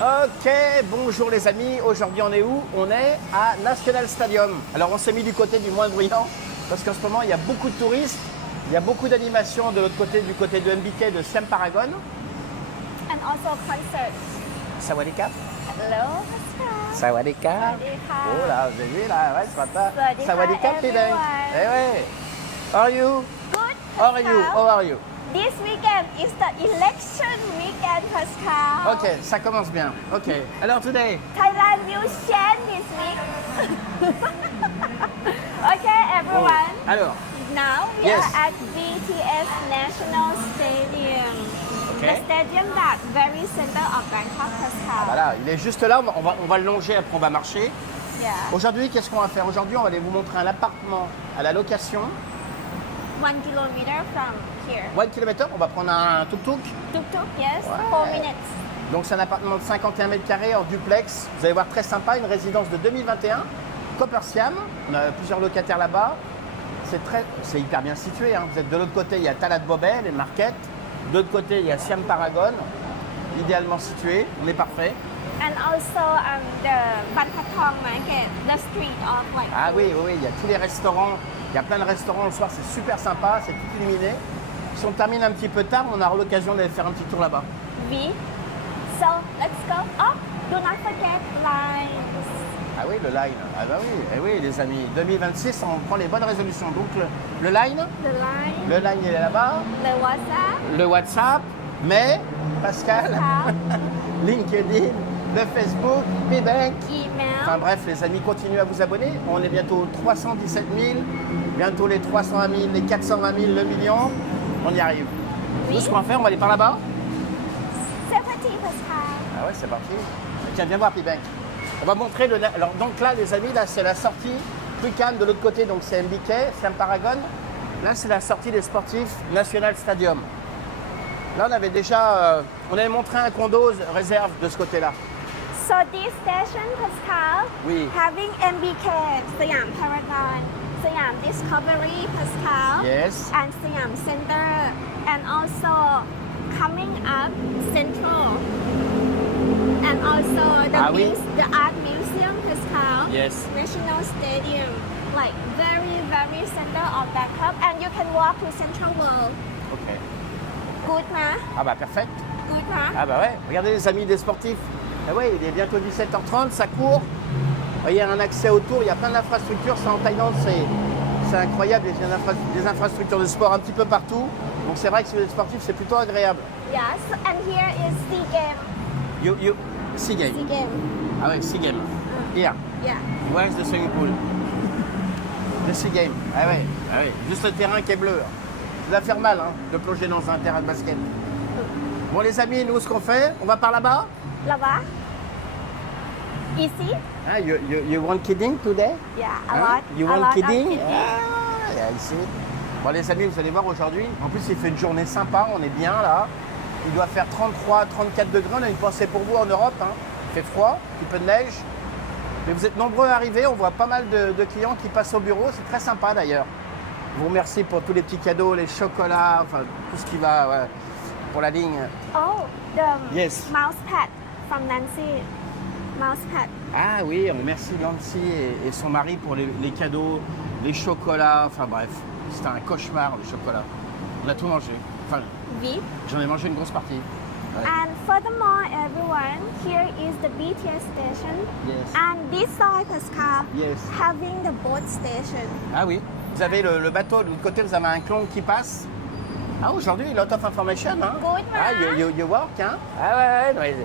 Ok, bonjour les amis, aujourd'hui on est où? On est à National Stadium. Alors on s'est mis du côté du moins bruyant parce qu'en ce moment il y a beaucoup de touristes, il y a beaucoup d'animations de l'autre côté, du côté de MBK de Siam Paragon. And also concert. Sawadika. Hello, Pascal. Sawadika. Sawadika. Oh là, vous avez vu là, ouais, ce matin. Sawadika, Sawadika, Pideng. everyone. Eh ouais. How are you? Good, How are you? Pascal. How are you? This weekend is the election weekend, Pascal. Ok, ça commence bien. Ok. Alors today. Thailand will change this week. Okay, everyone. Alors, Now we Yes. are at BTS National Stadium. Okay. The stadium that very center of Bangkok, Pascal. voilà, il est juste là, on va le longer, après on va marcher. Yeah. Aujourd'hui, qu'est-ce qu'on va faire? Aujourd'hui, on va aller vous montrer un appartement à la location. 1 kilometer from here. 1 km, on va prendre un tuk-tuk. Tuk-tuk, yes. Ouais. 4 minutes. Donc c'est un appartement de 51 mètres carrés en duplex. Vous allez voir, très sympa, une résidence de 2021. Copper Siam, on a plusieurs locataires là-bas. C'est hyper bien situé, hein. Vous êtes de l'autre côté, il y a Talat Bobel, les markets. De l'autre côté, il y a Siam Paragon. Idéalement situé, on est parfait. And also the Bantatong market, the street of like. Ah oui, oui, oui, il y a tous les restaurants. Il y a plein de restaurants le soir, c'est super sympa, c'est tout illuminé. Si on termine un petit peu tard, on aura l'occasion d'aller faire un petit tour là-bas. V. So let's go. Oh, do not forget lines. Ah oui, le line. Ah bah oui, eh oui les amis. 2026, on prend les bonnes résolutions. Donc le line, The line. le line il est là-bas. The WhatsApp. Le WhatsApp, mais Pascal, WhatsApp, LinkedIn, le Facebook, Paybank. email. Enfin bref, les amis, continuez à vous abonner. On est bientôt 317 000, bientôt les 320 000, les 420 000, le million. On y arrive. Oui. Nous, ce qu'on va faire, on va aller par là-bas. C'est parti, Pascal. Ah ouais, c'est parti. Tiens, viens voir Paybank. On va montrer le. Alors donc là, les amis, là c'est la sortie plus calme de l'autre côté, donc c'est MBK, Siam Paragon. Là, c'est la sortie des sportifs National Stadium. Là, on avait déjà, on avait montré un condo réserve de ce côté-là. So this station, Pascal, Oui. having MBK, Siam Paragon, Siam Discovery, Pascal, Yes. and Siam Center, and also coming up Central, and also the, Ah oui. the Art Museum, Pascal, Yes. National Stadium, like very, very center of Bangkok, and you can walk to Central World. Ok. Good, na? Ah bah perfect. Good, na? Ah bah ouais. Regardez les amis des sportifs. Ah ouais, il est bientôt 17h30, ça court. Vous voyez, il y a un accès autour, il y a plein d'infrastructures. Ça en Thaïlande, c'est incroyable, il y a des infrastructures de sport un petit peu partout. Donc c'est vrai que si vous êtes sportif, c'est plutôt agréable. Yes, and here is SEA Game. Sea Game. SEA Game. Ah ouais, Sea Game. Here. Yeah. Where is the swimming pool? The Sea Game. Ah ouais, ah ouais. Juste le terrain qui est bleu. Ça va faire mal hein, de plonger dans un terrain de basket. Bon les amis, nous ce qu'on fait, on va par là-bas. Là-bas. Ici. Ah, you want kidding today? Yeah, a Hein? lot. You a want lot of kidding? kidding. Ah, yeah, ici. Bon les amis, vous allez voir aujourd'hui. En plus, il fait une journée sympa, on est bien là. Il doit faire 33, 34 degrés. On a une pensée pour vous en Europe. Hein. Il fait froid, un petit peu de neige. Mais vous êtes nombreux à arriver. On voit pas mal de clients qui passent au bureau. C'est très sympa d'ailleurs. Je vous remercie pour tous les petits cadeaux, les chocolats, enfin tout ce qui va ouais, pour la ligne. Oh, the Yes. mouse pad from Nancy. Mouse pad. Ah oui, on remercie Nancy et son mari pour les cadeaux, les chocolats. Enfin bref, c'était un cauchemar le chocolat. On a tout mangé. Enfin, V. j'en ai mangé une grosse partie. Ouais. And furthermore, everyone, here is the BTS station. Yes. And this side, Pascal, Yes. having the boat station. Ah oui, vous avez le bateau, de l'autre côté vous avez un clone qui passe. Ah aujourd'hui, lot of information. Hein. Good, Ah, you work, hein. Ah ouais, ouais. ouais.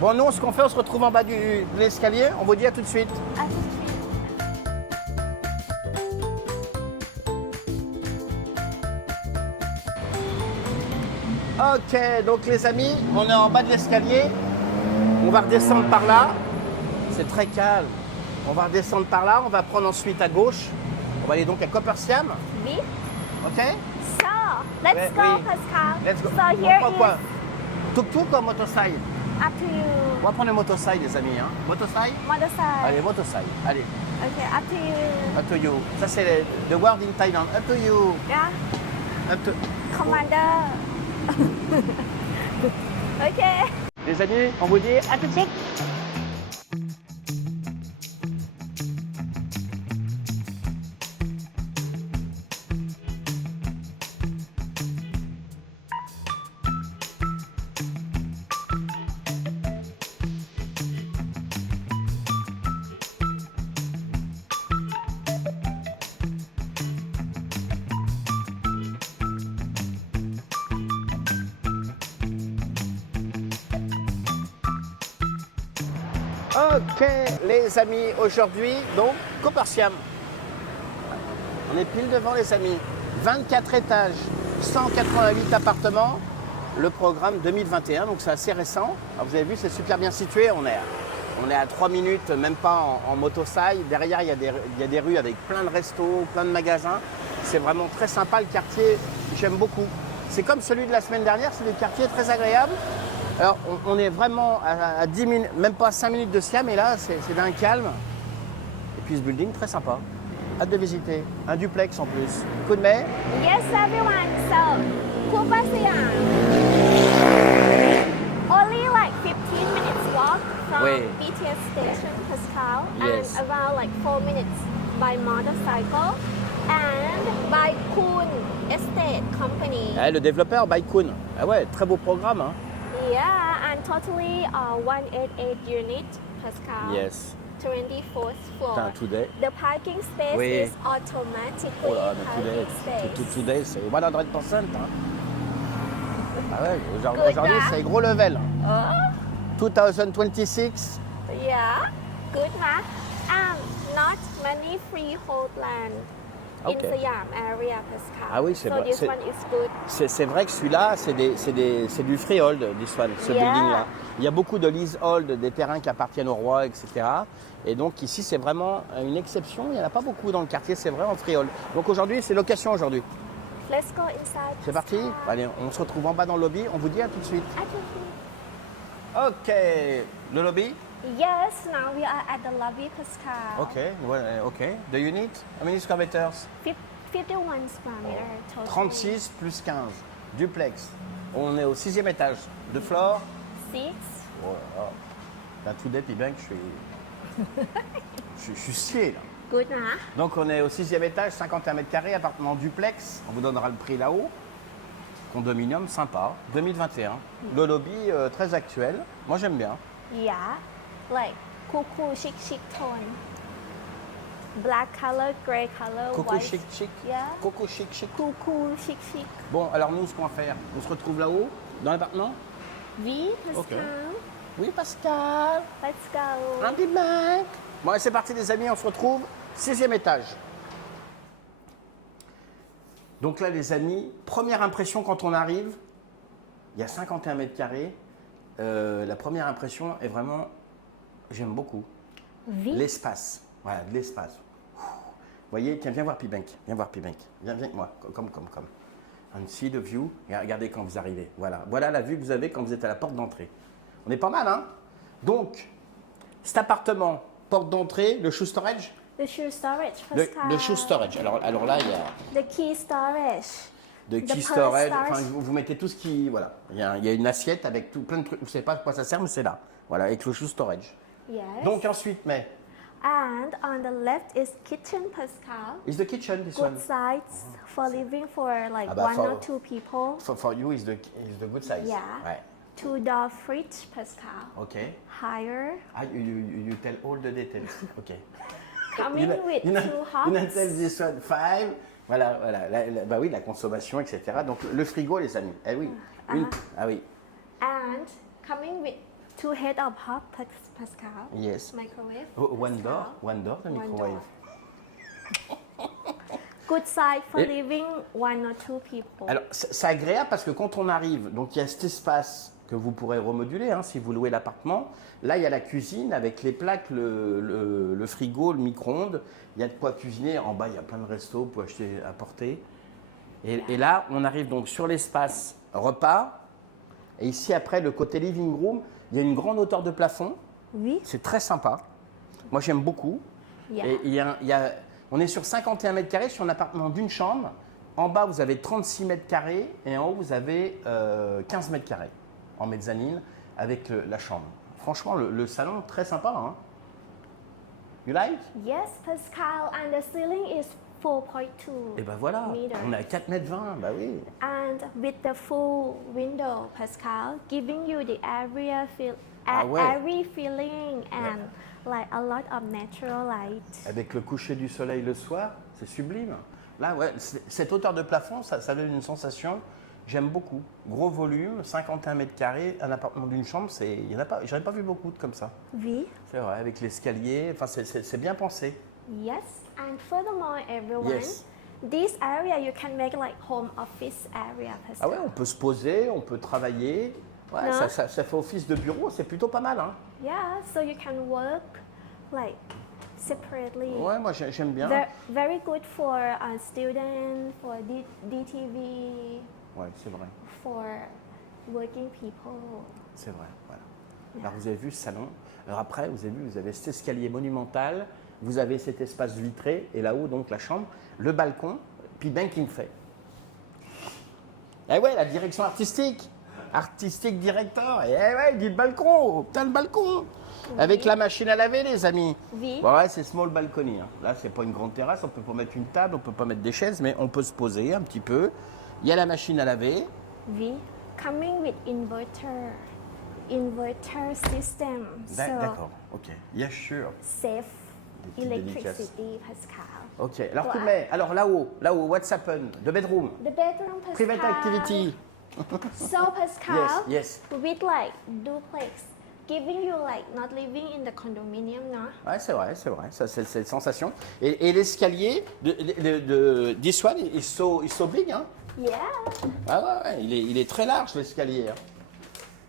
Bon, nous, ce qu'on fait, on se retrouve en bas de l'escalier. On vous dit à tout de suite. À tout de suite. Ok, donc les amis, on est en bas de l'escalier. On va redescendre par là. C'est très calme. On va redescendre par là. On va prendre ensuite à gauche. On va aller donc à Copper Siam. V. Ok. So, let's Ouais, go, oui. Pascal. Let's go. So here On prend quoi? is Tuk-tuk ou motocycle? up to you. On va prendre le motocycle, les amis. Hein. Motocycle? Motorcycle. Allez, motocycle. Allez, Okay, up to you. up to you. Ça, c'est the word in Thailand. Up to you. Yeah. Up to... Commander. Okay. Les amis, on vous dit à tout de suite. Ok les amis, aujourd'hui donc Coopersiam. On est pile devant les amis. 24 étages, 188 appartements. Le programme 2021, donc c'est assez récent. Alors, vous avez vu, c'est super bien situé. On est à 3 minutes, même pas en motosaille. Derrière, il y a des rues avec plein de restos, plein de magasins. C'est vraiment très sympa. Le quartier, j'aime beaucoup. C'est comme celui de la semaine dernière, c'est des quartiers très agréables. Alors, on est vraiment à 10 minutes, même pas 5 minutes de Siam, et là, c'est d'un calme. Et puis, ce building, très sympa. Hâte de visiter. Un duplex en plus. Coup de mai. Yes, everyone. So, Cooper Siam. Only like 15 minutes walk from Oui. BTS station, Pascal, Yes. and around like 4 minutes by motorcycle, and by Kuhn Estate Company. Ah, le développeur, Baikun. Ah ouais, très beau programme. Hein. Yeah, and totally 188 unit, Pascal. Yes. 24th floor. Putain, today. The parking space Oui. is automatically Oh là, mais parking space. today, c'est 100%. Hein. Ah ouais, Good, aujourd'hui, hein? c'est gros level. Oh, 2026. yeah, good, huh? Not many freehold land Okay. in Siam area, Pascal. Ah oui, c'est so vrai, this c'est- one is good. C'est vrai que celui-là, c'est du freehold, ce Yeah. building-là. Il y a beaucoup de leasehold, des terrains qui appartiennent au roi, etc. Et donc ici, c'est vraiment une exception. Il n'y en a pas beaucoup dans le quartier, c'est vrai, en freehold. Donc aujourd'hui, c'est location aujourd'hui. Let's go inside. C'est parti. Pascal. Allez, on se retrouve en bas dans le lobby. On vous dit à tout de suite. Ok, le lobby. Yes, now we are at the lobby, Pascal. Ok, ouais, ok. The unit, how many square meters? 51 square meter total. 36 plus 15. Duplex. On est au 6e étage. De floor. 6. Oh là là. Là, tout day, Bank, je suis scié, là. Good, huh? Donc, on est au 6e étage, 51 mètres carrés, appartement duplex. On vous donnera le prix là-haut. Condominium sympa, 2021. Le lobby très actuel. Moi, j'aime bien. Yeah, like cool, chic tone. Black color, gray color, Coco white. chic, chic. Yeah. Coco chic, chic. Cool, chic. Bon, alors nous, ce qu'on va faire, on se retrouve là-haut, dans l'appartement. Oui, Pascal. Oui, Pascal. Let's go. Un petit Bank. Bon, allez, c'est parti, les amis, on se retrouve. 6e étage. Donc là, les amis, première impression quand on arrive, il y a 51 mètres carrés. La première impression est vraiment, j'aime beaucoup. Oui. L'espace. Voilà, de l'espace. Vous voyez, tiens, viens voir P-Bank. Viens voir P-Bank. Viens avec moi, comme. And see the view. Et regardez quand vous arrivez. Voilà la vue que vous avez quand vous êtes à la porte d'entrée. On est pas mal, hein? Donc, cet appartement, porte d'entrée, le shoe storage. The shoe storage, Le Pascal. shoe storage. Alors là, il y a The key storage. de The key purse storage. storage. Enfin, vous mettez tout ce qui. Voilà. Il y a une assiette avec plein de trucs. Vous ne savez pas à quoi ça sert, mais c'est là. Voilà, avec le shoe storage. Yes. Donc ensuite, mais. And on the left is kitchen, Pascal. Is the kitchen this Good one? size for living for like Ah bah, 1 for- or 2 people. For you is the good size. Yeah. Ouais. 2-door fridge, Pascal. Ok. Higher. Ah, you tell all the details. Ok. Coming with 2 You hots. tell this one 5. Voilà. Bah oui, la consommation, etc. Donc le frigo, les amis. Eh oui. Ah oui. And coming with 2 head of hot, Pascal. Yes. Microwave. Oh, one Pascal. door, the One microwave. door. Good size for Et- living 1 or 2 people. Alors, c'est agréable parce que quand on arrive, donc il y a cet espace que vous pourrez remoduler hein, si vous louez l'appartement. Là, il y a la cuisine avec les plaques, le frigo, le micro-ondes. Il y a de quoi cuisiner. En bas, il y a plein de restos pour acheter à porter. Et là, on arrive donc sur l'espace repas. Et ici, après, le côté living room, il y a une grande hauteur de plafond. Oui. C'est très sympa. Moi, j'aime beaucoup. Yeah. Et on est sur 51 mètres carrés sur un appartement d'une chambre. En bas, vous avez 36 mètres carrés et en haut, vous avez 15 mètres carrés en mezzanine avec la chambre. Franchement, le salon, très sympa. Hein. You like? Yes, Pascal, and the ceiling is 4.2 Et ben voilà, meters. on est à 4,20 m, bah oui. And with the full window, Pascal, giving you the area Ah ouais. airy feeling and like a lot of natural light. Avec le coucher du soleil le soir, c'est sublime. Là, ouais, cette hauteur de plafond, ça donne une sensation, j'aime beaucoup. Gros volume, 51 mètres carrés, un appartement d'une chambre, il y en a pas, j'en ai pas vu beaucoup de comme ça. Oui. C'est vrai, avec l'escalier, enfin c'est bien pensé. Yes, and furthermore, everyone, Yes. this area you can make like home office area, Pascal. Ah ouais, on peut se poser, on peut travailler. Ouais, Non. ça fait office de bureau, c'est plutôt pas mal. Hein. Yeah, so you can work like separately. Ouais, moi j'aime bien. Very good for students, for DTV, Ouais, c'est vrai, for working people. c'est vrai. Voilà. Alors vous avez vu ce salon. Alors après, vous avez vu, vous avez cet escalier monumental, vous avez cet espace vitré, et là-haut donc la chambre, le balcon, puis ben qui me fait. Eh ouais, la direction artistique. Artistique directeur. Et eh ouais, il dit le balcon. Putain, le balcon. Avec la machine à laver, les amis. Oui. Bon, ouais, c'est small balcony. Hein. Là, c'est pas une grande terrasse. On peut pas mettre une table, on peut pas mettre des chaises, mais on peut se poser un petit peu. Il y a la machine à laver. Oui. Coming with inverter system. So D'accord. Ok. Yeah, sure. save Des petites electricity, Pascal. Ok. Alors, Voilà. tu mets. Alors là-haut, what's happened? The bedroom. The bedroom, Pascal. Private activity. So Pascal, Yes. with like duplex, giving you like not living in the condominium, no? Ouais, c'est vrai. Ça, c'est cette sensation. Et l'escalier de this one is so big, hein. Yeah. Ah ouais, il est très large l'escalier. Hein.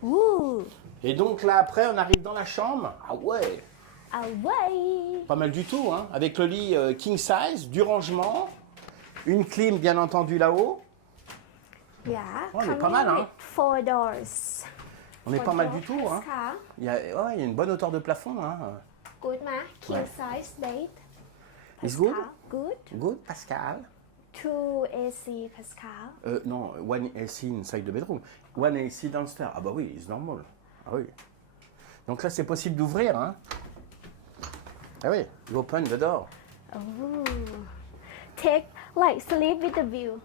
Ooh. Et donc là après on arrive dans la chambre. Ah ouais, Away. pas mal du tout, hein. Avec le lit king size, du rangement, une clim bien entendu là-haut. Yeah. Oh, on est coming pas mal, hein. with 4 doors. On n'est Four pas mal doors, du tout, hein. Pascal. Il y a une bonne hauteur de plafond, hein. Good, ma. King Ouais. size bed. Is good? Pascal. Good. Good, Pascal. 2 AC, Pascal. Non, one AC inside the bedroom. One AC downstairs. Ah bah oui, it's normal. Ah oui. Donc là c'est possible d'ouvrir, hein. Ah oui, you open the door. Ooh. Take like sleep with the view.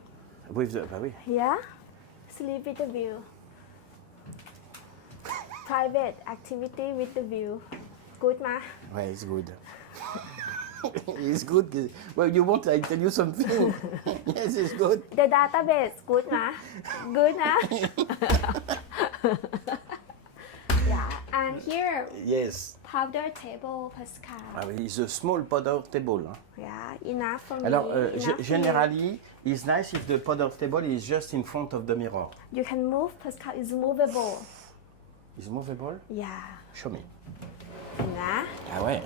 Bah oui. Yeah. Sleep with the view. Private activity with the view. Good, ma. Ouais, it's good. It's good. Well, you want I tell you something? Yes, it's good. The database, good, ma. Good, ma. Yeah. And here, Yes. powder table, Pascal. Ah oui, it's a small powder table. Hein. Yeah, enough for me. Alors, enough generally, it's nice if the powder table is just in front of the mirror. here. You can move, Pascal. It's movable. Is movable? Yeah. Show me. Nah. Ah ouais.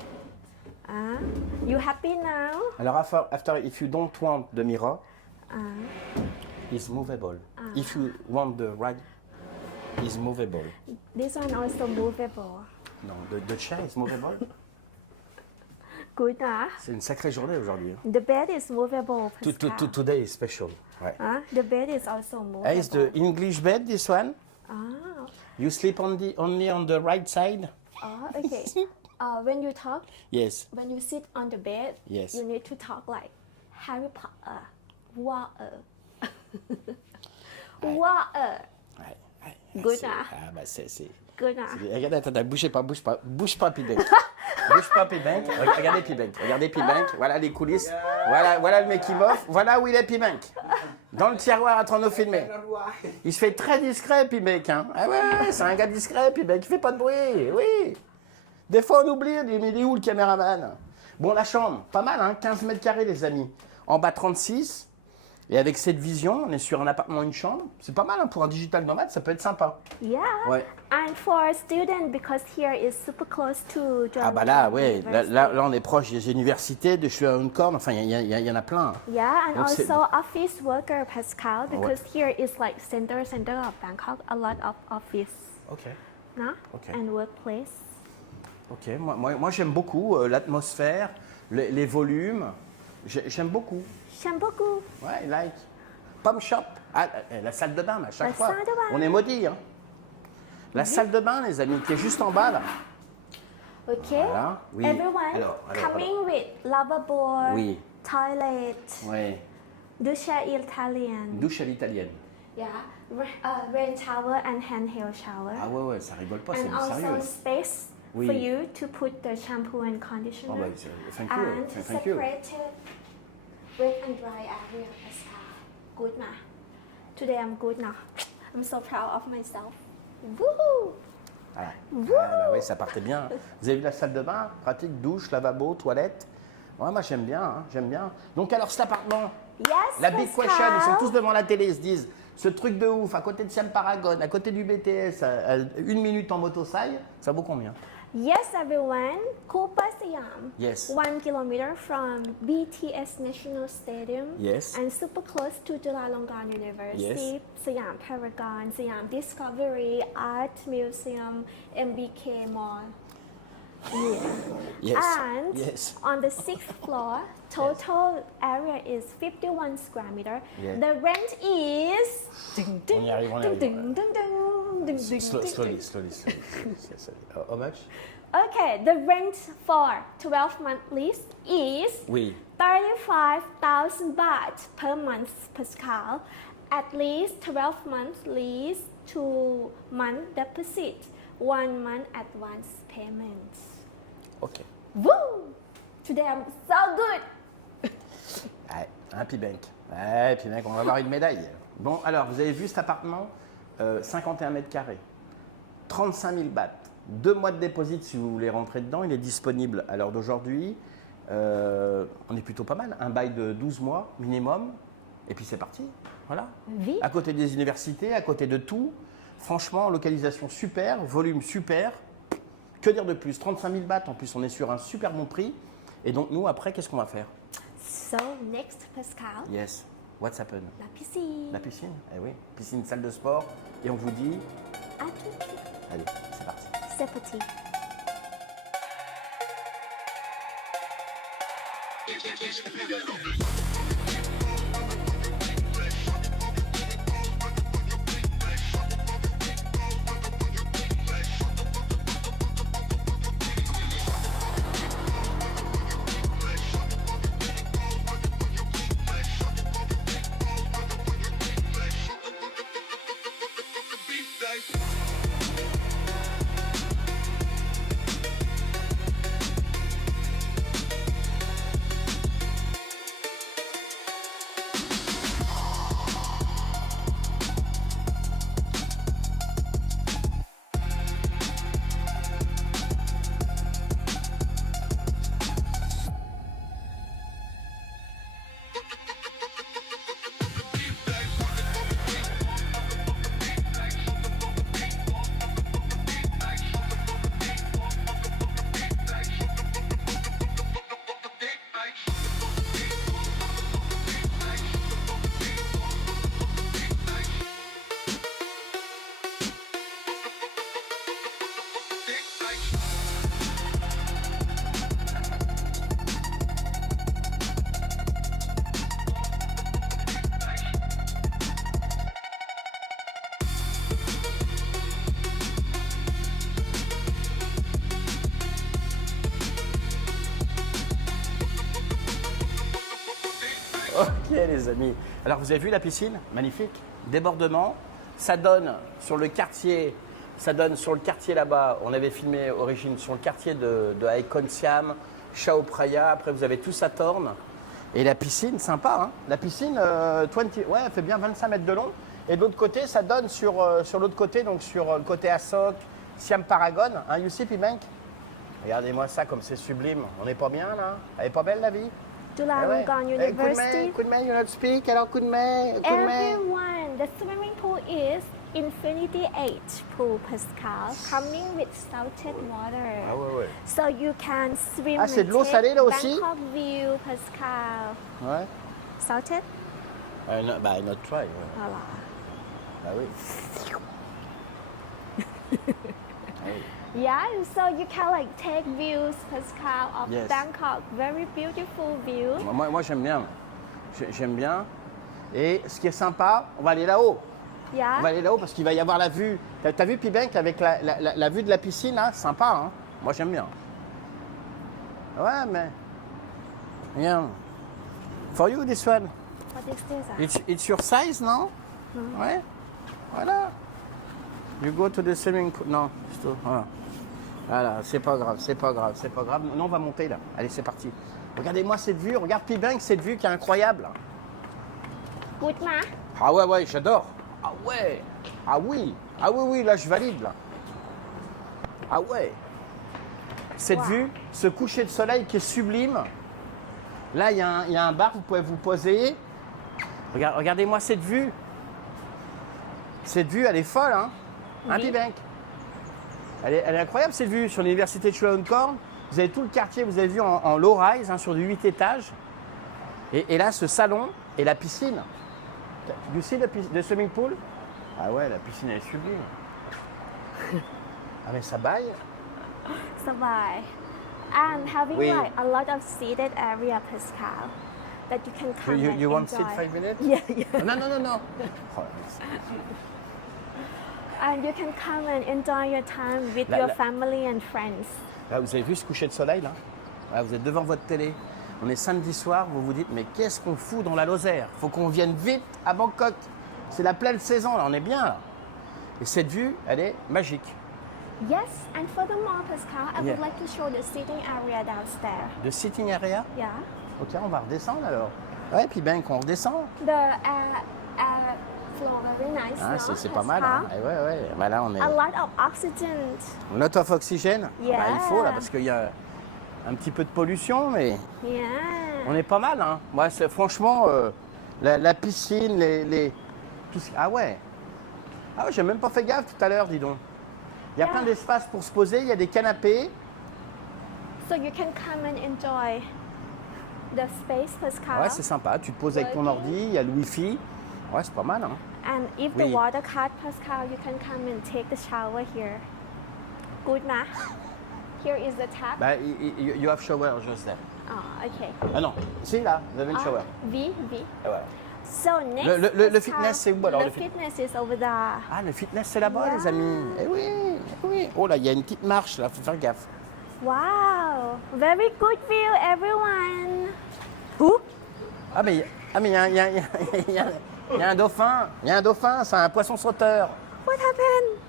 You happy now? Alors, after if you don't want the mirror, it's movable. If you want the right, it's movable. This one also movable. Non, the chair is movable. Good, nah. C'est une sacrée journée aujourd'hui. Hein. The bed is movable, Pascal. Today is special. Ouais. The bed is also movable. Ah, it's the English bed, this one. Ah. You sleep only on the right side? Oh, okay. When you talk, Yes. when you sit on the bed, Yes. you need to talk like Harry Potter. Water. Water. Ouais. Good, c'est- hein? Ah, bah c'est... Good, nah. Regardez, attends, bougez pas, bouge pas, Pibank. Bouge pas, Pibank. Regardez Pibank. Voilà les coulisses. Voilà le making-of. Voilà où il est, Pibank. Dans le tiroir en train de nous filmer. Il se fait très discret, Pibank. Hein. Ah ouais, c'est un gars discret, Pibank. Il fait pas de bruit. Oui. Des fois, on oublie. On dit, mais il est où le caméraman? Bon, la chambre, pas mal, hein. 15 mètres carrés, les amis. En bas, 36. Et avec cette vision, on est sur un appartement, une chambre. C'est pas mal, hein, pour un digital nomade, ça peut être sympa. Yeah. Ouais. And for students, because here is super close to John Ah bah là, Muir ouais, University. là on est proche des universités, de Schwerin-Korn, enfin il y en a plein. Yeah, and Donc, c'est- also office worker, Pascal, because here is like center of Bangkok, a lot of office, Ok. no? Okay. And workplace. Ok, moi j'aime beaucoup l'atmosphère, les volumes, j'aime beaucoup. J'aime beaucoup. Ouais, like. Pump shop, la salle de bain, à chaque La fois. salle de bain. On est maudits. Hein. La salle de bain, les amis, qui est juste en bas là. Okay. Voilà, oui. Everyone Alors, coming with lavabo, Oui. toilet, Oui. douche Italian. Douche à l'italienne. Yeah. Rain shower and handheld shower. Ah ouais, ça rigole pas, c'est And du also sérieux. space Oui. for you to put the shampoo and conditioner. Oh, bah, thank you, And thank you. separated wet and dry area as well. Good ma. Today I'm good now. I'm so proud of myself. Woohoo! Voilà. Ah, bah oui, ça partait bien. Vous avez vu la salle de bain? Pratique, douche, lavabo, toilette. Ouais, moi j'aime bien, hein, j'aime bien. Donc alors cet appartement, Yes, la big Pascal. question, ils sont tous devant la télé, ils se disent, ce truc de ouf, à côté de Siam Paragon, à côté du BTS, à 1 minute en motosaille, ça vaut combien? Yes, everyone. Cooper Siam. Yes. 1 kilometer from BTS National Stadium. Yes. And super close to Chulalongkorn University. Yes. Siam Paragon, Siam Discovery, Art Museum, MBK Mall. Yeah. Yes. And Yes. on the 6th floor, total area is 51 square meter. Yeah. The rent is. On y arrive, on y arrive. Slowly. Slowly. How much? Okay, the rent for 12 month lease is Oui. 35,000 baht per month, Pascal. At least 12 months lease, 2 month deposit, 1 month advance payment. Ok. Woo! Today I'm so good. Ouais, Happy Bank. Ouais, Happy Bank, on va avoir une médaille. Bon, alors, vous avez vu cet appartement 51 mètres carrés, 35 000 bahts, 2 mois de dépôt si vous voulez rentrer dedans. Il est disponible à l'heure d'aujourd'hui. On est plutôt pas mal. Un bail de 12 mois minimum. Et puis c'est parti. Voilà. Oui. À côté des universités, à côté de tout. Franchement, localisation super, volume super. Que dire de plus? 35 000 bahts. En plus, on est sur un super bon prix. Et donc, nous, après, qu'est-ce qu'on va faire? So next, Pascal, Yes. What's happened? la piscine. La piscine? Eh oui. Piscine, salle de sport. Et on vous dit, À tout de suite. allez, c'est parti. C'est petit. Ok les amis. Alors vous avez vu la piscine? Magnifique. Débordement. Ça donne sur le quartier. Ça donne sur le quartier là-bas. On avait filmé origine sur le quartier de Icon Siam, Chao Phraya. Après vous avez tout Satorn. Et la piscine, sympa. Hein, la piscine, 20, ouais, elle fait bien 25 mètres de long. Et de l'autre côté, ça donne sur l'autre côté, donc sur le côté Asok, Siam Paragon. Hein, you see, Pimenk? Regardez-moi ça comme c'est sublime. On n'est pas bien là? Elle est pas belle la vie? Chulalongkorn University. Kunmei, you not speak. Alors Kunmei. Everyone, the swimming pool is Infinity 8 pool, Pascal, coming with salted water. Ah ouais, ouais. So you can swim Ah, c'est and de l'eau take salée, là, aussi? Bangkok view, Pascal. Ouais. Salted? Bah, not try. Ouais. Voilà. Bah oui. Ah oui. Yeah, so you can like take views, Pascal, of Yes. Bangkok. Very beautiful view. Moi j'aime bien. J'aime bien. Et ce qui est sympa, on va aller là-haut. Yeah. On va aller là-haut parce qu'il va y avoir la vue. T'as vu Pibank avec la vue de la piscine là? Sympa, hein? Moi j'aime bien. Ouais, mais. Yeah. For you, this one. What is this? It's your size, non? Ouais. Voilà. You go to the swimming pool. Non, c'est tout. Voilà, c'est pas grave, c'est pas grave, c'est pas grave. Non, on va monter là. Allez, c'est parti. Regardez-moi cette vue. Regarde Pibank, cette vue qui est incroyable. Good ma? Ah ouais, ouais, j'adore. Ah ouais. Ah oui. Ah oui, oui, là, je valide, là. Ah ouais. Cette Wow. vue, ce coucher de soleil qui est sublime. Là, il y a un bar, vous pouvez vous poser. Regardez-moi cette vue. Cette vue, elle est folle, hein? Hein, Oui. Pibank? Elle est incroyable, cette vue. Sur l'université de Schweinkorn, vous avez tout le quartier, vous avez vu en low-rise, hein, sur du 8 étages. Et là, ce salon et la piscine. You see the swimming pool? Ah ouais, la piscine, elle est sublime. Ah mais ça baille. Sabay. And having Oui. like a lot of seated area, Pascal, that you can come and You want enjoy. sit 5 minutes? Yeah, yeah. Non, non, non, non. Oh, merci. And you can come and enjoy your time with La- your la- family and friends. Là, vous avez vu ce coucher de soleil, là? Là, vous êtes devant votre télé. On est samedi soir, vous vous dites, mais qu'est-ce qu'on fout dans la Lozère? Faut qu'on vienne vite à Bangkok. C'est la pleine saison, là, on est bien, là. Et cette vue, elle est magique. Yes, and furthermore, Pascal, I Yeah. would like to show the sitting area downstairs. De sitting area? Yeah. Ok, on va redescendre alors. Ouais, puis ben, qu'on redescend. The air flow very nice, Ah, no, c'est pas mal. Hein. Pascal? Eh ouais, ouais. Bah, là, on est. A lot of oxygen. Lot of oxygène. Yeah. Bah, il faut, là, parce qu'il y a un petit peu de pollution, mais Yeah. on est pas mal. Hein. Moi, c'est franchement, la piscine, tout ce... Ah ouais. Ah ouais, j'ai même pas fait gaffe tout à l'heure, dis donc. Il y a Yeah. plein d'espace pour se poser, il y a des canapés. So you can come and enjoy the space, Pascal. Ouais, c'est sympa. Tu te poses avec ton ordi, il y a le Wi-Fi. Ouais, c'est pas mal. Hein. And if Oui. the water cut, Pascal, you can come and take the shower here. Good, ma? Here is the tap. Bah, you have shower just there. Oh, okay. Ah non, c'est là, vous avez une shower. V. Et voilà. So next, Le Pascal, fitness, c'est où alors, The le fit- fitness is over there. Ah, le fitness, c'est là-bas, Yeah. les amis. Eh oui, eh oui. Oh là, il y a une petite marche, là, faut faire gaffe. Wow, very good view, everyone. Who? Ah, mais il y a un dauphin. Il y a un dauphin, c'est un poisson sauteur. What happened?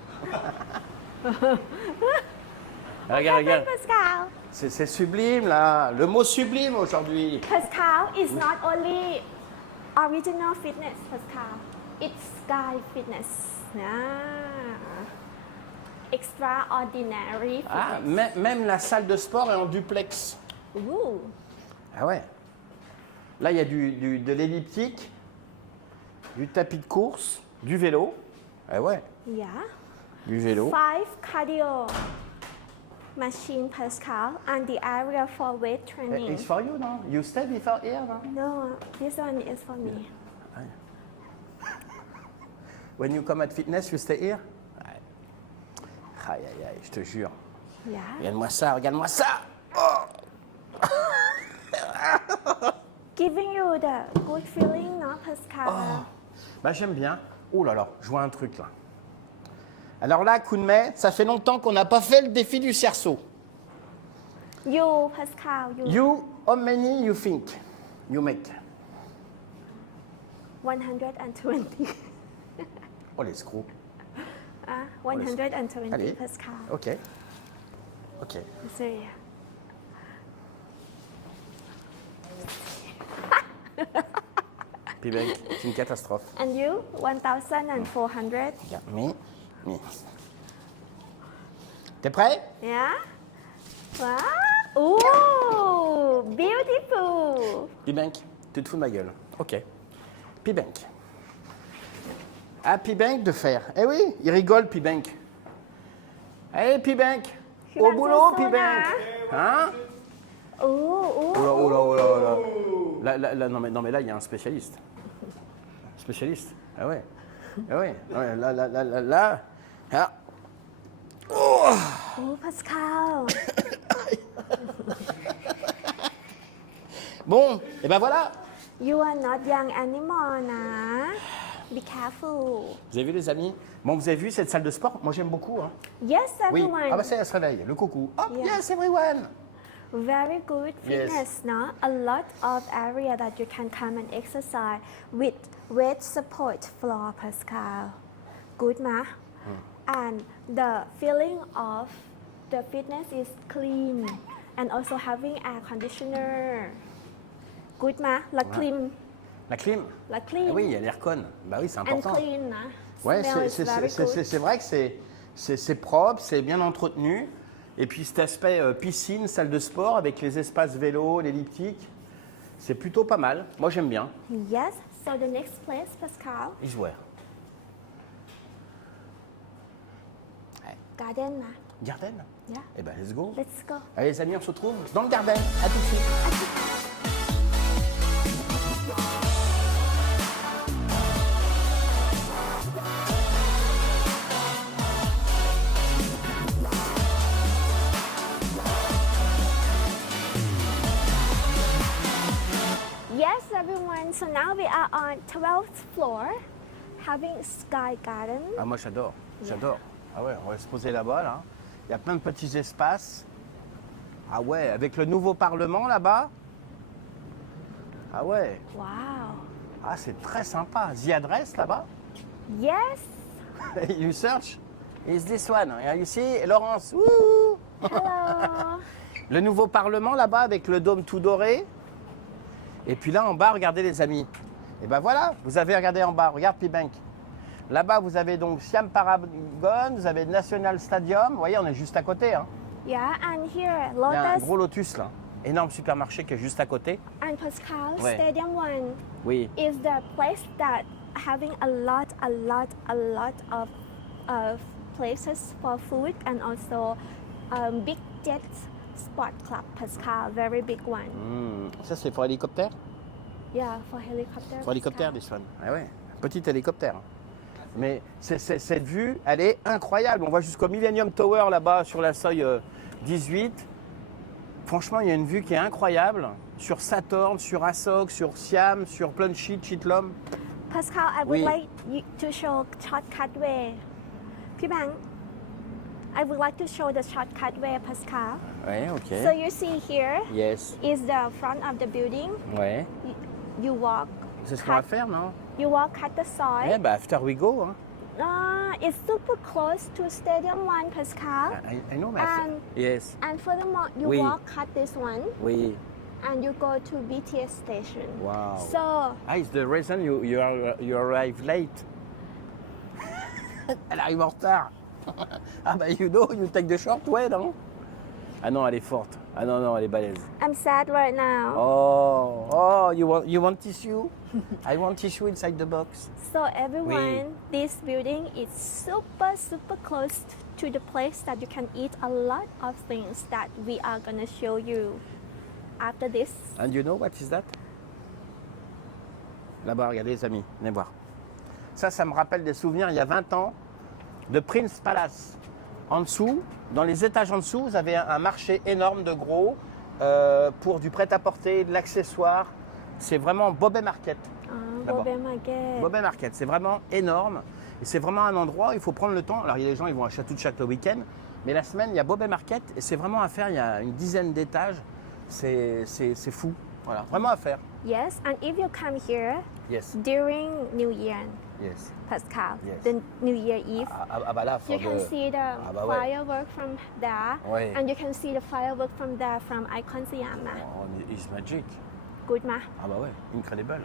Regarde, regarde. Pascal. C'est sublime, là. Le mot sublime aujourd'hui. Pascal is not only original fitness, Pascal. It's sky fitness. Extraordinary Ah, fitness. même la salle de sport est en duplex. Ooh. Ah ouais. Là, il y a de l'elliptique, du tapis de course, du vélo. Ah ouais, Yeah. du vélo. 5 cardio machine, Pascal, and the area for weight training. It's for you, no? You stay before here, no? No, this one is for me. When you come at fitness, you stay here? Ouais. Aïe, aïe, aïe, je te jure. Yeah. Regarde-moi ça, regarde-moi ça. Oh. Giving you the good feeling, no, Pascal? Bah, j'aime bien. Oh là là, je vois un truc là. Alors là, coup de main, ça fait longtemps qu'on n'a pas fait le défi du cerceau. You, Pascal, you. You, how many you think you make? 120. Oh, l'escroc. 120, Allez. Pascal. Ok. Ok. So, yeah. Puis ben, c'est une catastrophe. And you, 1,400. Regarde, mais. T'es prêt? Yeah? Wow! Ooh, beautiful! P-Bank, tu te fous de ma gueule. Ok. P-Bank. Ah, P-Bank de faire. Eh oui, il rigole, P-Bank. Allez, P-Bank. Au Finance boulot, Zona. P-Bank. Hein? Ooh, ooh. Oh là, oh là, oh là, oh là. Là, non, mais là, il y a un spécialiste. Spécialiste. Ah ouais. Ah ouais. Ouais, là. Ah. Oh, Pascal. Bon, et ben voilà. You are not young anymore, nah. be careful. Vous avez vu les amis? Bon, vous avez vu cette salle de sport? Moi j'aime beaucoup. Hein. Yes, Oui. everyone. Ah bah ça y est, elle se réveille. Le coucou. Hop, Yeah. yes everyone. Very good Yes. fitness, no? A lot of area that you can come and exercise with weight support floor, Pascal. Good, ma? And the feeling of the fitness is clean and also having air conditioner. Good, ma? La clean. La clim? La clean. Ah oui, il y a l'aircon. Bah oui, c'est and important. clean, na? Ouais, Smell is very good. c'est vrai que c'est propre, c'est bien entretenu. Et puis cet aspect piscine, salle de sport avec les espaces vélo, l'elliptique, c'est plutôt pas mal. Moi j'aime bien. Yes. So the next place, Pascal, Is where? garden, ma? Garden? Yeah. Eh ben let's go. Let's go. Allez les amis, on se retrouve dans le garden. À tout de suite. Yes, everyone. So now we are on 12th floor, having Sky Garden. Ah moi j'adore, j'adore. Ah ouais, on va se poser là-bas là. Il y a plein de petits espaces. Ah ouais, avec le nouveau parlement là-bas. Ah ouais, Wow. ah c'est très sympa. The address là-bas. Yes. You search. Is this one? Yeah, you see, Laurence. Woo! Hello. Le nouveau parlement là-bas avec le dôme tout doré. Et puis là en bas, regardez les amis. Et ben voilà, vous avez regardé en bas, regarde P-Bank. Là-bas, vous avez donc Siam Paragon, vous avez National Stadium. Vous voyez, on est juste à côté. Hein. Yeah, and here, Il y a un Lotus gros Lotus là. Énorme supermarché qui est juste à côté. and Pascal Ouais. Stadium 1 Oui. is the place that having a lot of places for food and also big jet sport club, Pascal, very big one. Ça, c'est pour hélicoptère? Yeah, for helicopter. Pour hélicoptère, Pascal. this one. Ah ouais, petit hélicoptère. Mais cette vue, elle est incroyable. On va jusqu'au Millennium Tower là-bas sur la seuil 18. Franchement, il y a une vue qui est incroyable sur Saturn, sur Asok, sur Siam, sur Plunchit, Chitlom. Pascal, I would Oui. like you to show shortcut way. P-Bank, I would like to show the shortcut way, Pascal. Ouais, ok. So you see here Yes. is the front of the building. Ouais. You walk. C'est ce qu'on va faire, non? You walk at the side. Eh bah, after we go. Hein. It's super close to Stadium 1, Pascal. I know, mais after- And- Yes. And furthermore, you Oui. walk at this one Oui. and you go to BTS station. Wow. So Ah, it's the reason you arrive late. Elle arrive en retard. Ah bah you know, you take the short way, non? Ah non, elle est forte. Ah non, non, elle est balèze. I'm sad right now. Oh, you want tissue? I want tissue inside the box. So everyone, this building is super close to the place that you can eat a lot of things that we are gonna show you after this. And you know what is that? Là-bas, regardez les amis, venez voir. Ça me rappelle des souvenirs il y a 20 ans de Prince Palace. En dessous, dans les étages en dessous, vous avez un marché énorme de gros pour du prêt-à-porter, de l'accessoire. C'est vraiment Bobby Market. D'abord. Bobby Market. Bobby Market, c'est vraiment énorme. Et c'est vraiment un endroit où il faut prendre le temps. Alors, il y a les gens, ils vont à Château de Chac le week-end. Mais la semaine, il y a Bobby Market. Et c'est vraiment à faire. Il y a une dizaine d'étages. C'est fou. Voilà, vraiment à faire. Yes, and if you come here Yes, during New Year, yes. Pascal, Yes. the New Year Eve, Ah bah là, you can see the bah ouais. firework from there, Ouais. and you can see the firework from there from Icon Siam. Oh, it's magic. Good, ma? Ah bah ouais, incredible.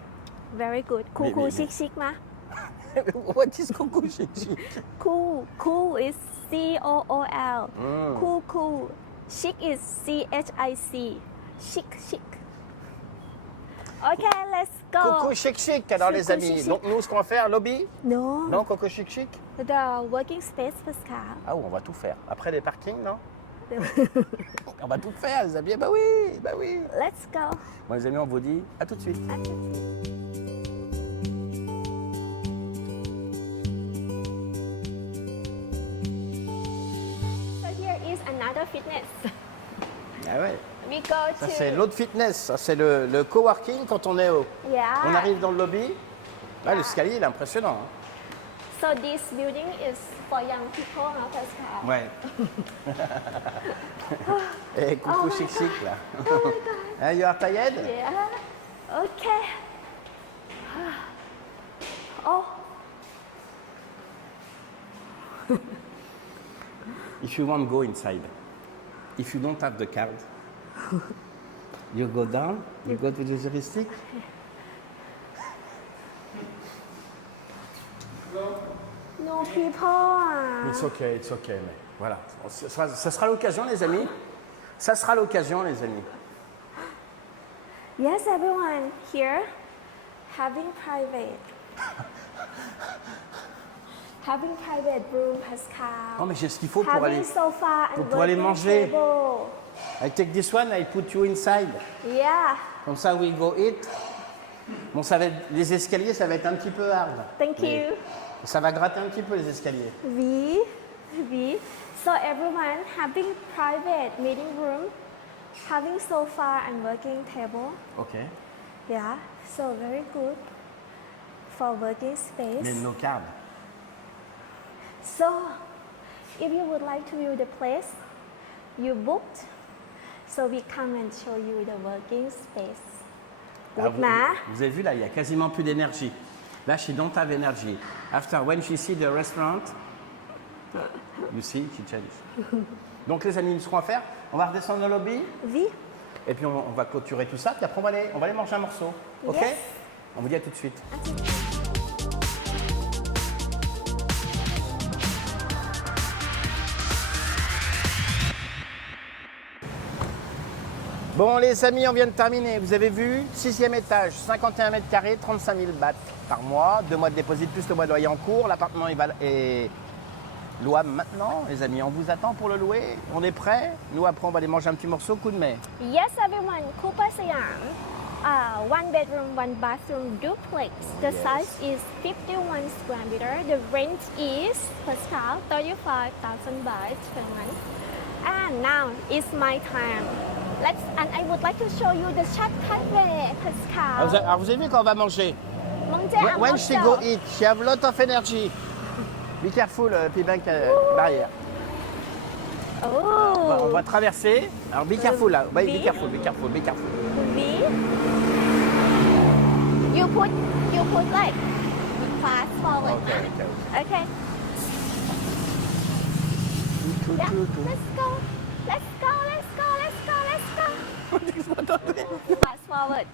Very good. Cool, Mais- cool, mais- chic, chic, ma? What is Coco Chic Chic? Cool is COOL. Mm. Cool. Chic is CHIC. Chic. Okay, let's go. Coco Chic Chic, alors les Coco amis. Chic Chic. Donc nous, ce qu'on va faire, lobby? No. Non, Coco Chic Chic? The working space, Pascal. Ah oui, on va tout faire. Après les parkings, non? On va tout faire, les amis. Bah oui. Let's go. Bon, les amis, on vous dit à tout de suite. So here is another fitness. Ah ouais. We go Ça, to. c'est l'autre fitness. Ça, c'est le coworking quand on est on Yeah. arrive dans le lobby. Là, l'escalier, il est impressionnant. Hein. So this building is for young people, huh, Pascal? Ouais. Et coucou chic chic là. Hein, you are tired? Yeah. Okay. Oh. If you want to go inside, if you don't have the card, you go down, you go to the heuristic. No people. It's okay, mais voilà. Ça sera l'occasion, les amis. Ça sera l'occasion, les amis. Yes, everyone here having private. Having private room, Pascal. Non, mais j'ai ce qu'il faut pour Having aller. sofa and pour aller working manger. table. I take this one, I put you inside. Yeah. Comme ça, we go eat. Bon, ça va être, les escaliers, ça va être un petit peu hard. Thank Mais you. ça va gratter un petit peu les escaliers. We. So everyone having private meeting room, having sofa and working table. Ok. Yeah. So very good for working space. Mais no card. So, if you would like to view the place, you booked. So we come and show you the working space. Ah, Good, ma? vous avez vu là, il n'y a quasiment plus d'énergie. Là, she don't have energy. After, when she see the restaurant, you see, she change. Donc les amis, nous serons à faire. On va redescendre au lobby. Oui. Et puis on va clôturer tout ça. Puis après, on va aller manger un morceau. Ok? Yes. On vous dit à tout de suite. Bon les amis, on vient de terminer. Vous avez vu, 6e étage, 51 mètres carrés, 35 000 bahts par mois, 2 mois de dépôt plus le mois de loyer en cours. L'appartement est louable maintenant. Les amis, on vous attend pour le louer. On est prêts. Nous après, on va aller manger un petit morceau. Coup de mai. Yes, everyone. Cooper Siam. One bedroom, one bathroom duplex. The size is 51 square meter. The rent is, Pascal, 35,000 baht per month. And now it's my time. And I would like to show you the chat cafe, Pascal. Alors vous avez vu quand on va manger? Manger un When she morceau. go eat, she have lot of energy. Be careful, P-Bank barrière. Oh. On va traverser. Alors be careful là. Be be- careful, be careful, be careful. V. You put like fast forward. Okay. Okay. Yeah. Let's go. Let's go. Let's go. Let's go. Let's go. Fast forward.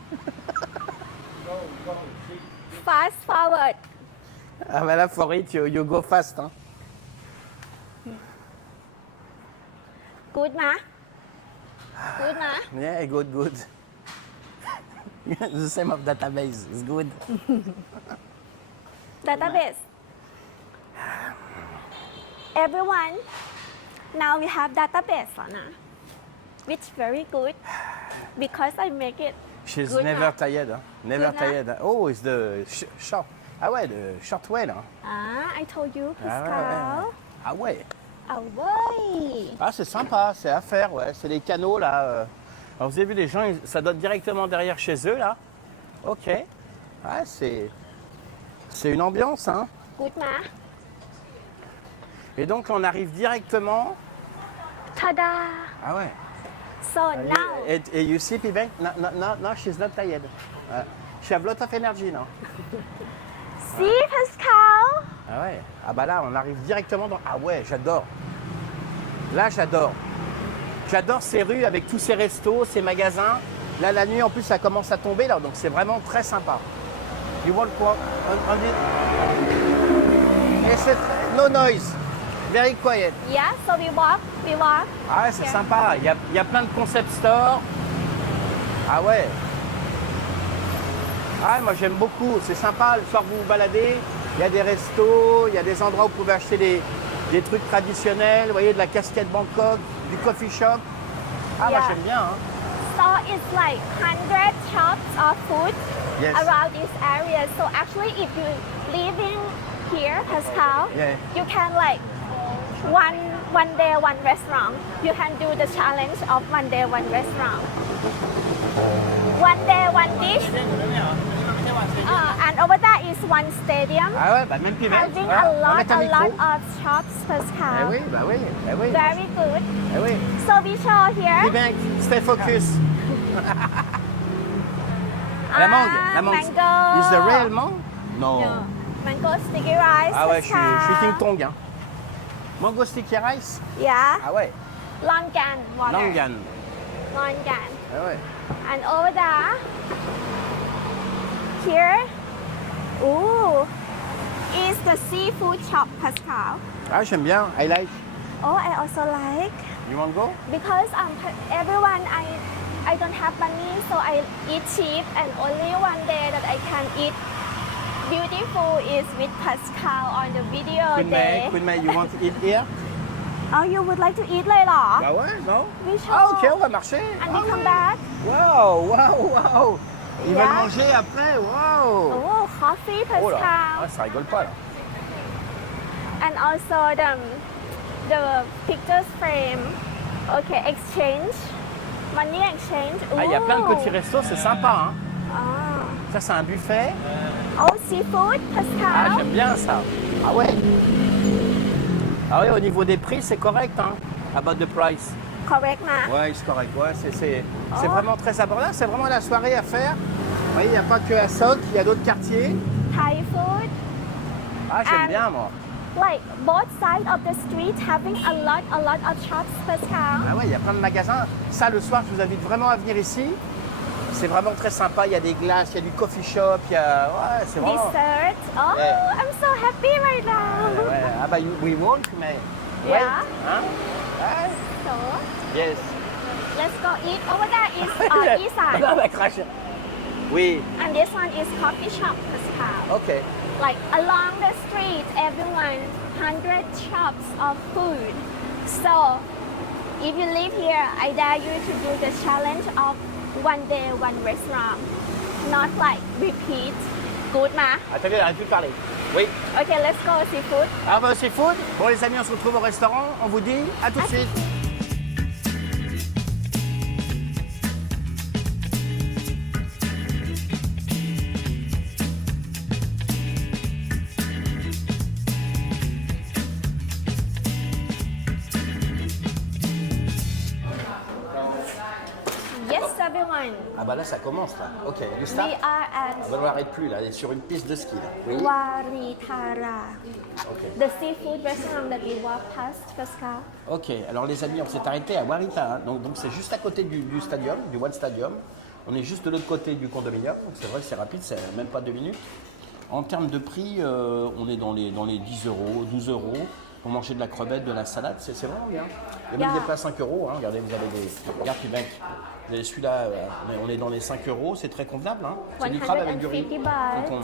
Fast forward. Ah bah là, for it, you go fast. Hein. Good, ma. Good, ma. Yeah, good. The same of database. It's good. Database. Everyone, now we have database, Lana, which very good because I make it. She's good, never ma. tired. Hein. Never Good, ma. tired. Hein. Oh, it's the short. Ah ouais, le short way là. I told you, Ah ouais, Pascal. ouais. Ah ouais. Ah ouais. Ah c'est sympa, c'est à faire, ouais. C'est les canaux là. Alors vous avez vu les gens, ça donne directement derrière chez eux là. Ok. Ouais, c'est une ambiance, hein. Good, ma. Et donc on arrive directement. Tada. Ah ouais. So now, Et you see, P-Bank, no, she's not tired. She have lot of energy now. see, Pascal. Ah ouais. Ah bah là, on arrive directement dans. Ah ouais, j'adore. Là, j'adore. J'adore ces rues avec tous ces restos, ces magasins. Là, la nuit, en plus, ça commence à tomber là, donc c'est vraiment très sympa. You want quoi? Et c'est no noise, very quiet. Yeah, so we walk. Ah ouais, c'est Yeah. sympa. Il y a plein de concept stores. Ah ouais. Ah, moi j'aime beaucoup, c'est sympa, le soir vous vous baladez, il y a des restos, il y a des endroits où vous pouvez acheter des trucs traditionnels, vous voyez, de la casquette Bangkok, du coffee shop. Ah, moi Yeah. j'aime bien. Hein. So it's like 100 shops of food Yes. around this area. So actually, if you living here, Pascal, Yeah. you can like one day one restaurant. You can do the challenge of one day one restaurant. One day one dish. regardez-moi, c'est bien. And over there is one stadium Ah ouais, bah même plus belle. having Voilà, on va a mettre un micro. lot of shops, Eh Pascal. oui, bah oui, eh oui. Very good. Eh oui. So we show here. P-Bank, stay focus. La mangue, la mangue. Mango. Is the real mangue? Non. No. Mango sticky rice. Ah ouais, je suis Pascal. King Tong. Hein. Mango sticky rice? Yeah. Ah ouais. Longan water. Langan. Longan. Ah ouais. And over there, here, ooh, is the seafood shop, Pascal. Ah, j'aime bien. I like. Oh, I also like You want to go? because everyone I don't have money, so I eat cheap, and only one day that I can eat beautiful is with Pascal on the video day. Queen May, you want to eat here? Oh, you would like to eat เลยเหรอ Bah ouais, non? We show. Ah ok, on va marcher. And we come back. Waouh, waouh, waouh. Ils Yeah. veulent manger après, waouh. Oh, coffee, Oh là, Pascal. ah, ça rigole pas là. And also the pictures frame. Okay, exchange. Money exchange. Ah, il y a plein de petits restos, c'est sympa. Hein. Ah. Ça, c'est un buffet. Oh, seafood, Ah, Pascal. j'aime bien ça. Ah ouais. Ah ouais, au niveau des prix, c'est correct. Hein. About the price. Correct, ma. Ouais, c'est correct. Ouais, c'est Oh. vraiment très abordable. C'est vraiment la soirée à faire. Vous voyez, il n'y a pas que à Soc, il y a d'autres quartiers. Thai food. Ah, j'aime And- bien moi. Like both sides of the street having a lot of shops, Pascal. Ah ouais, il y a plein de magasins. Ça, le soir, je vous invite vraiment à venir ici. C'est vraiment très sympa. Il y a des glaces, il y a du coffee shop, il y a... Ouais, c'est vraiment... Dessert. Oh, Yeah. I'm so happy right now. Ouais, ah bah, we won't, mais... Yeah. Ouais, hein? Ouais. So, Yes. let's go eat. Over there is Isan. Non, mais crache. Oui, And this one is coffee shop, Pascal. ok. Like along the street, everyone, 100 shops of food. So, if you live here, I dare you to do the challenge of one day, one restaurant. Not like repeat. Good, ma? Attendez, on a pu parler. Oui. Okay, let's go seafood. Ah bah, c'est food. Bon, les amis, on se retrouve au restaurant. On vous dit à tout de suite. Yes, everyone. Ah bah là, ça commence là. Ok, you We start. are Ah at bah, on n'arrête plus là. Elle est sur une piste de ski là. Oui. Waritara, Ok. the seafood restaurant that we walk past, Pascal. Ok, alors les amis, on s'est arrêté à Warita, hein. Donc c'est juste à côté du stadium, du One Stadium. On est juste de l'autre côté du condominium, donc c'est vrai que c'est rapide, c'est même pas 2 minutes. En termes de prix, on est dans les 10 euros, 12 euros pour manger de la crevette, de la salade, c'est vraiment bien. Il y a même Yeah. des plats 5 euros, hein. Regardez, vous avez des... Regarde, P-Bank. Vous avez celui-là, on est dans les 5 euros, c'est très convenable. Hein. C'est du crabe avec du riz. 150 baht.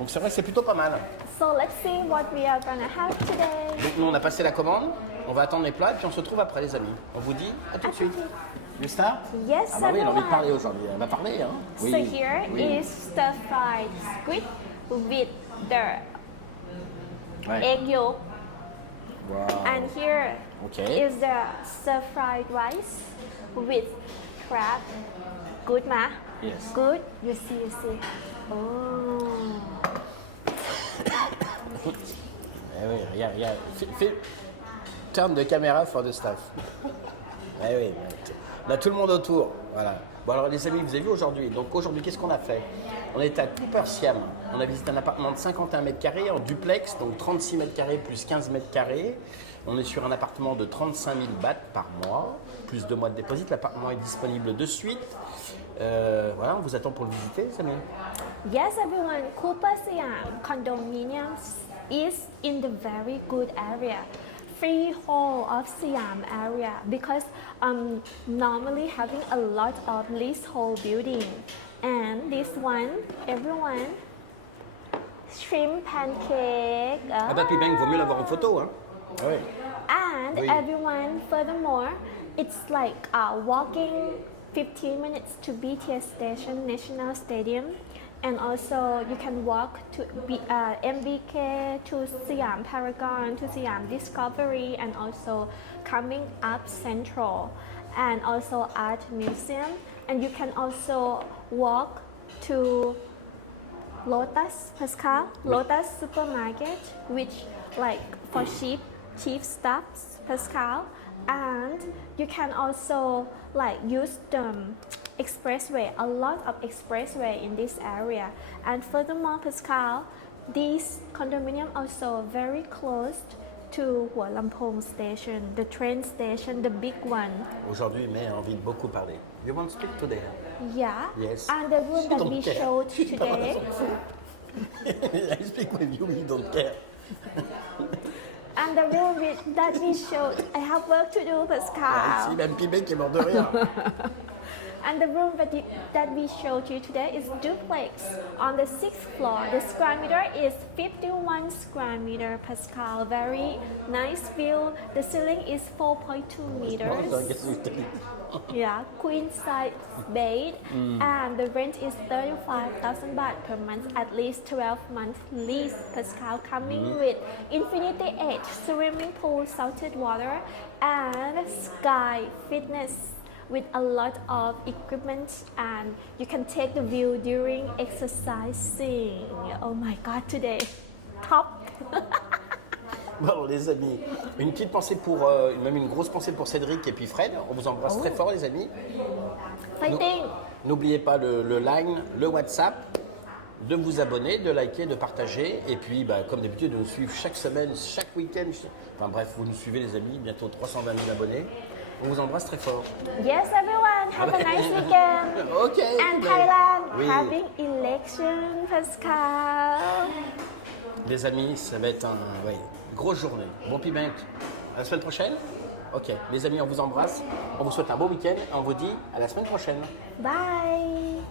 Donc c'est vrai que c'est plutôt pas mal. So let's see what we are gonna have today. Donc nous on a passé la commande, on va attendre les plats et puis on se retrouve après les amis. On vous dit à tout de suite. You start? Yes, Ah bah oui, elle a envie de everyone. parler aujourd'hui, elle va parler hein. So here is stir-fried squid with the Ouais. egg yolk, Wow. and here Okay. is the stir-fried rice with crab. Good, ma? Yes. Good. You see. Oh. Eh oui, regarde. Turn the camera for the staff. Eh oui, on a tout le monde autour. Voilà. Bon alors les amis, vous avez vu aujourd'hui. Donc aujourd'hui, qu'est-ce qu'on a fait? On est à Cooper Siam. On a visité un appartement de 51 mètres carrés en duplex, donc 36 mètres carrés plus 15 mètres carrés. On est sur un appartement de 35 000 bahts par mois, plus 2 mois de dépôt. L'appartement est disponible de suite. Voilà, on vous attend pour le visiter, les amis. Yes, everyone. Cooper Siam condominiums is in the very good area, freehold of Siam area, because normally having a lot of leasehold building, and this one, everyone, shrimp pancake. Ah bah P-Bank, vaut mieux l'avoir en photo, hein. Ah oui. And Oui. everyone, furthermore, it's like walking 15 minutes to BTS station, National Stadium, and also you can walk to MBK, to Siam Paragon, to Siam Discovery, and also coming up Central, and also Art Museum, and you can also walk to Lotus, Pascal. Lotus supermarket, which like for cheap stuffs, Pascal. And you can also like use the expressway, a lot of expressway in this area. And furthermore, Pascal, this condominium also very close to Hua Lamphong station, the train station, the big one. Aujourd'hui, mais a envie de beaucoup parler. You want to speak today? Yeah. Yes. And the room that we showed today. I speak with you, you don't care. And the room that we showed, I have work to do, Pascal. Ici, même Pibé qui est mort de rire. And the room that we showed you today is duplex on the 6th floor. The square meter is 51 square meter, Pascal. Very nice view. The ceiling is 4.2 meters. Yeah, queen size bed. And the rent is 35,000 baht per month, at least 12 months lease, Pascal, coming with infinity edge, swimming pool, salted water, and sky fitness with a lot of equipment, and you can take the view during exercising. Oh my god, today top. Bon, les amis, une petite pensée pour, même une grosse pensée pour Cédric et puis Fred. On vous embrasse très fort, les amis. Fighting. N'oubliez pas le line, le WhatsApp, de vous abonner, de liker, de partager. Et puis, comme d'habitude, de nous suivre chaque semaine, chaque week-end. Enfin bref, vous nous suivez, les amis. Bientôt 320 000 abonnés. On vous embrasse très fort. Yes, everyone, have a nice weekend. Okay. And Thailand Oui. having election, Pascal. Les amis, ça va être une grosse journée. Bon piment. À la semaine prochaine. Ok. Les amis, on vous embrasse. On vous souhaite un bon week-end. Et on vous dit à la semaine prochaine. Bye.